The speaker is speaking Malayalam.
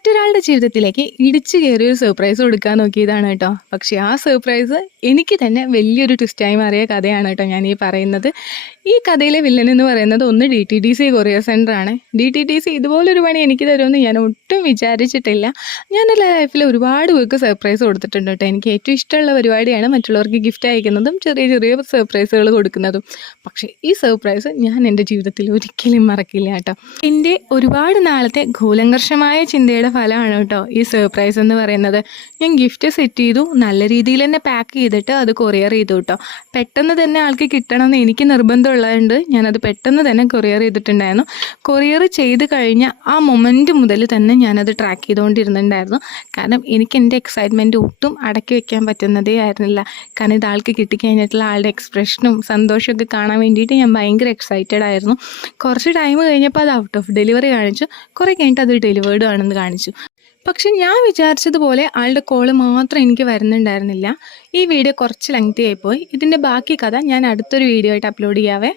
മറ്റൊരാളുടെ ജീവിതത്തിലേക്ക് ഇടിച്ചു കയറിയൊരു സർപ്രൈസ് കൊടുക്കാൻ നോക്കിയതാണ് കേട്ടോ. പക്ഷേ ആ സർപ്രൈസ് എനിക്ക് തന്നെ വലിയൊരു ട്വിസ്റ്റായി മാറിയ കഥയാണ് കേട്ടോ ഞാൻ ഈ പറയുന്നത്. ഈ കഥയിലെ വില്ലൻ എന്ന് പറയുന്നത് ഒന്ന് DTDC കൊറിയർ സെൻ്ററാണ്. DTDC ഇതുപോലൊരു പണി എനിക്ക് തരുമെന്ന് ഞാൻ ഒട്ടും വിചാരിച്ചിട്ടില്ല. ഞാൻ എൻ്റെ ലൈഫിൽ ഒരുപാട് പേർക്ക് സർപ്രൈസ് കൊടുത്തിട്ടുണ്ട് കേട്ടോ. എനിക്ക് ഏറ്റവും ഇഷ്ടമുള്ള പരിപാടിയാണ് മറ്റുള്ളവർക്ക് ഗിഫ്റ്റ് അയക്കുന്നതും ചെറിയ ചെറിയ സർപ്രൈസുകൾ കൊടുക്കുന്നതും. പക്ഷേ ഈ സർപ്രൈസ് ഞാൻ എൻ്റെ ജീവിതത്തിൽ ഒരിക്കലും മറക്കില്ല കേട്ടോ. എൻ്റെ ഒരുപാട് നാളത്തെ കൂലങ്കർഷമായ ചിന്തയുടെ ഫലമാണ് കേട്ടോ ഈ സർപ്രൈസ് എന്ന് പറയുന്നത്. ഞാൻ ഗിഫ്റ്റ് സെറ്റ് ചെയ്തു, നല്ല രീതിയിൽ തന്നെ പാക്ക് ചെയ്തിട്ട് അത് കൊറിയർ ചെയ്തു കേട്ടോ. പെട്ടെന്ന് തന്നെ ആൾക്ക് കിട്ടണമെന്ന് എനിക്ക് നിർബന്ധമുള്ളതുകൊണ്ട് ഞാനത് പെട്ടെന്ന് തന്നെ കൊറിയർ ചെയ്തിട്ടുണ്ടായിരുന്നു. കൊറിയർ ചെയ്ത് കഴിഞ്ഞ ആ മൊമെൻറ്റ് മുതൽ തന്നെ ഞാനത് ട്രാക്ക് ചെയ്തുകൊണ്ടിരുന്നുണ്ടായിരുന്നു. കാരണം എനിക്ക് എൻ്റെ എക്സൈറ്റ്മെൻറ്റ് ഒട്ടും അടക്കി വെക്കാൻ പറ്റുന്നതേ ആയിരുന്നില്ല. കാരണം ഇത് ആൾക്ക് കിട്ടിക്കഴിഞ്ഞിട്ടുള്ള ആളുടെ എക്സ്പ്രഷനും സന്തോഷമൊക്കെ കാണാൻ വേണ്ടിയിട്ട് ഞാൻ ഭയങ്കര എക്സൈറ്റഡ് ആയിരുന്നു. കുറച്ച് ടൈം കഴിഞ്ഞപ്പോൾ അത് ഔട്ട് ഓഫ് ഡെലിവറി കാണിച്ചു. കുറേ കഴിഞ്ഞിട്ട് അത് ഡെലിവേർഡ് ആണെന്ന് കാണിച്ചു. പക്ഷെ ഞാൻ വിചാരിച്ചതുപോലെ ആളുടെ കോള് മാത്രം എനിക്ക് വരുന്നുണ്ടായിരുന്നില്ല. ഈ വീഡിയോ കുറച്ച് ലെങ്തി ആയിപ്പോയി. ഇതിൻ്റെ ബാക്കി കഥ ഞാൻ അടുത്തൊരു വീഡിയോ ആയിട്ട് അപ്ലോഡ് ചെയ്യാവേ.